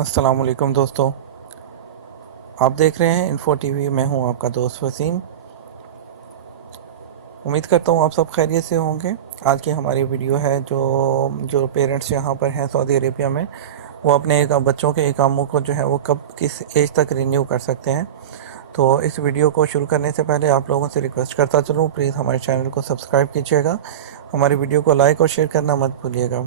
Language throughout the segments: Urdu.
السلام علیکم دوستو، آپ دیکھ رہے ہیں انفو ٹی وی۔ میں ہوں آپ کا دوست وسیم۔ امید کرتا ہوں آپ سب خیریت سے ہوں گے۔ آج کی ہماری ویڈیو ہے جو پیرنٹس یہاں پر ہیں سعودی عربیہ میں، وہ اپنے بچوں کے اقاموں کو جو ہے وہ کس ایج تک رینیو کر سکتے ہیں۔ تو اس ویڈیو کو شروع کرنے سے پہلے آپ لوگوں سے ریکویسٹ کرتا چلوں، پلیز ہمارے چینل کو سبسکرائب کیجیے گا، ہماری ویڈیو کو لائک اور شیئر کرنا مت بھولیے گا۔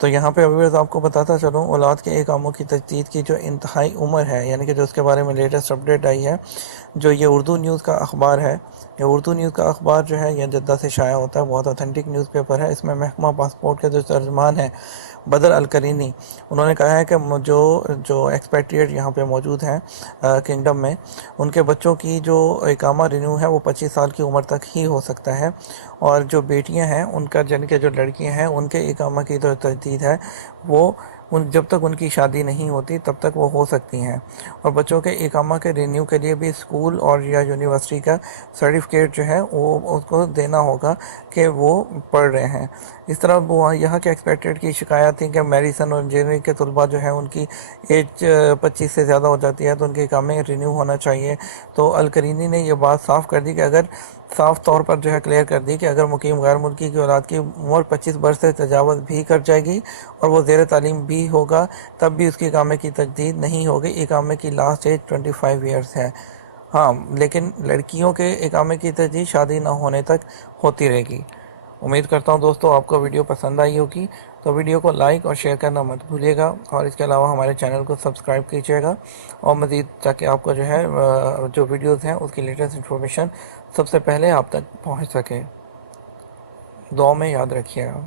تو یہاں پہ ویورز آپ کو بتاتا چلوں، اولاد کے اقاموں کی تجدید کی جو انتہائی عمر ہے، یعنی کہ جو اس کے بارے میں لیٹسٹ اپڈیٹ آئی ہے، جو یہ اردو نیوز کا اخبار ہے، یہ اردو نیوز کا اخبار جو ہے یہ جدہ سے شائع ہوتا ہے، بہت اتھینٹک نیوز پیپر ہے۔ اس میں محکمہ پاسپورٹ کے جو ترجمان ہیں بدر القرینی، انہوں نے کہا ہے کہ جو ایکسپیٹریٹ یہاں پہ موجود ہیں کنگڈم میں، ان کے بچوں کی جو اقامہ رینیو ہے وہ 25 سال کی عمر تک ہی ہو سکتا ہے، اور جو بیٹیاں ہیں ان کا جن کے جو لڑکیاں ہیں ان کے اقامہ کی جو تجدید ہے وہ جب تک ان کی شادی نہیں ہوتی تب تک وہ ہو سکتی ہیں۔ اور بچوں کے اقامہ کے رینیو کے لیے بھی اسکول اور یا یونیورسٹی کا سرٹیفکیٹ جو ہے وہ اس کو دینا ہوگا کہ وہ پڑھ رہے ہیں۔ اس طرح وہ یہاں کے ایکسپیکٹڈ کی شکایت تھی کہ میڈیسن اور انجینئرنگ کے طلباء جو ہیں ان کی ایج 25 سے زیادہ ہو جاتی ہے تو ان کے اقامے رینیو ہونا چاہیے۔ تو القرینی نے یہ بات صاف کر دی کہ اگر صاف طور پر جو ہے کلیئر کر دی کہ اگر مقیم غیر ملکی کی اولاد کی عمر 25 برس سے تجاوز بھی کر جائے گی اور وہ زیر تعلیم بھی ہوگا تب بھی اس کے اقامے کی تجدید نہیں ہوگی۔ اقامے کی لاسٹ ایج 25 ایئرس ہے، ہاں، لیکن لڑکیوں کے اقامے کی تجدید شادی نہ ہونے تک ہوتی رہے گی۔ امید کرتا ہوں دوستو آپ کو ویڈیو پسند آئی ہوگی، تو ویڈیو کو لائک اور شیئر کرنا مت بھولیے گا، اور اس کے علاوہ ہمارے چینل کو سبسکرائب کیجیے گا، اور مزید تاکہ آپ کو جو ہے جو ویڈیوز ہیں اس کی لیٹسٹ انفارمیشن سب سے پہلے آپ تک پہنچ سکے۔ دعا میں یاد رکھیے گا۔